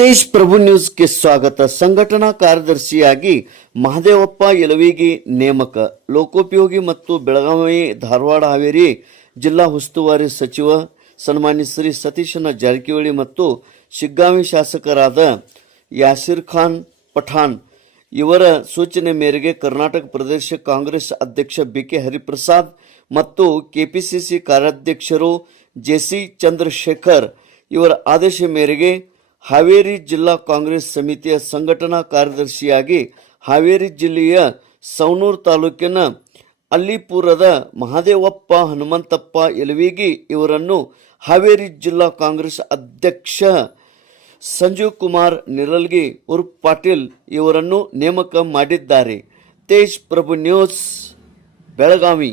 ತೇಜ್ ಪ್ರಭು ನ್ಯೂಸ್ಗೆ ಸ್ವಾಗತ. ಸಂಘಟನಾ ಕಾರ್ಯದರ್ಶಿಯಾಗಿ ಮಹದೇವಪ್ಪ ಯಲವಿಗಿ ನೇಮಕ. ಲೋಕೋಪಯೋಗಿ ಮತ್ತು ಬೆಳಗಾವಿ ಧಾರವಾಡ ಹಾವೇರಿ ಜಿಲ್ಲಾ ಉಸ್ತುವಾರಿ ಸಚಿವ ಸನ್ಮಾನ್ಯ ಶ್ರೀ ಸತೀಶನ ಜಾರಕಿಹೊಳಿ ಮತ್ತು ಶಿಗ್ಗಾಂವಿ ಶಾಸಕರಾದ ಯಾಸಿರ್ ಖಾನ್ ಪಠಾಣ್ ಇವರ ಸೂಚನೆ ಮೇರೆಗೆ ಕರ್ನಾಟಕ ಪ್ರದೇಶ ಕಾಂಗ್ರೆಸ್ ಅಧ್ಯಕ್ಷ ಬಿಕೆ ಹರಿಪ್ರಸಾದ್ ಮತ್ತು ಕೆಪಿಸಿಸಿ ಕಾರ್ಯಾಧ್ಯಕ್ಷರು ಜೆಸಿ ಚಂದ್ರಶೇಖರ್ ಇವರ ಆದೇಶ ಮೇರೆಗೆ ಹಾವೇರಿ ಜಿಲ್ಲಾ ಕಾಂಗ್ರೆಸ್ ಸಮಿತಿಯ ಸಂಘಟನಾ ಕಾರ್ಯದರ್ಶಿಯಾಗಿ ಹಾವೇರಿ ಜಿಲ್ಲೆಯ ಸವಣೂರು ತಾಲೂಕಿನ ಅಲ್ಲಿಪುರದ ಮಹದೇವಪ್ಪ ಹನುಮಂತಪ್ಪ ಯಲವಿಗಿ ಇವರನ್ನು ಹಾವೇರಿ ಜಿಲ್ಲಾ ಕಾಂಗ್ರೆಸ್ ಅಧ್ಯಕ್ಷ ಸಂಜೀವ್ ಕುಮಾರ್ ನಿರಲ್ಗಿ ಉರ್ಫ್ ಪಾಟೀಲ್ ಇವರನ್ನು ನೇಮಕ ಮಾಡಿದ್ದಾರೆ. ತೇಜ್ ಪ್ರಭು ನ್ಯೂಸ್, ಬೆಳಗಾವಿ.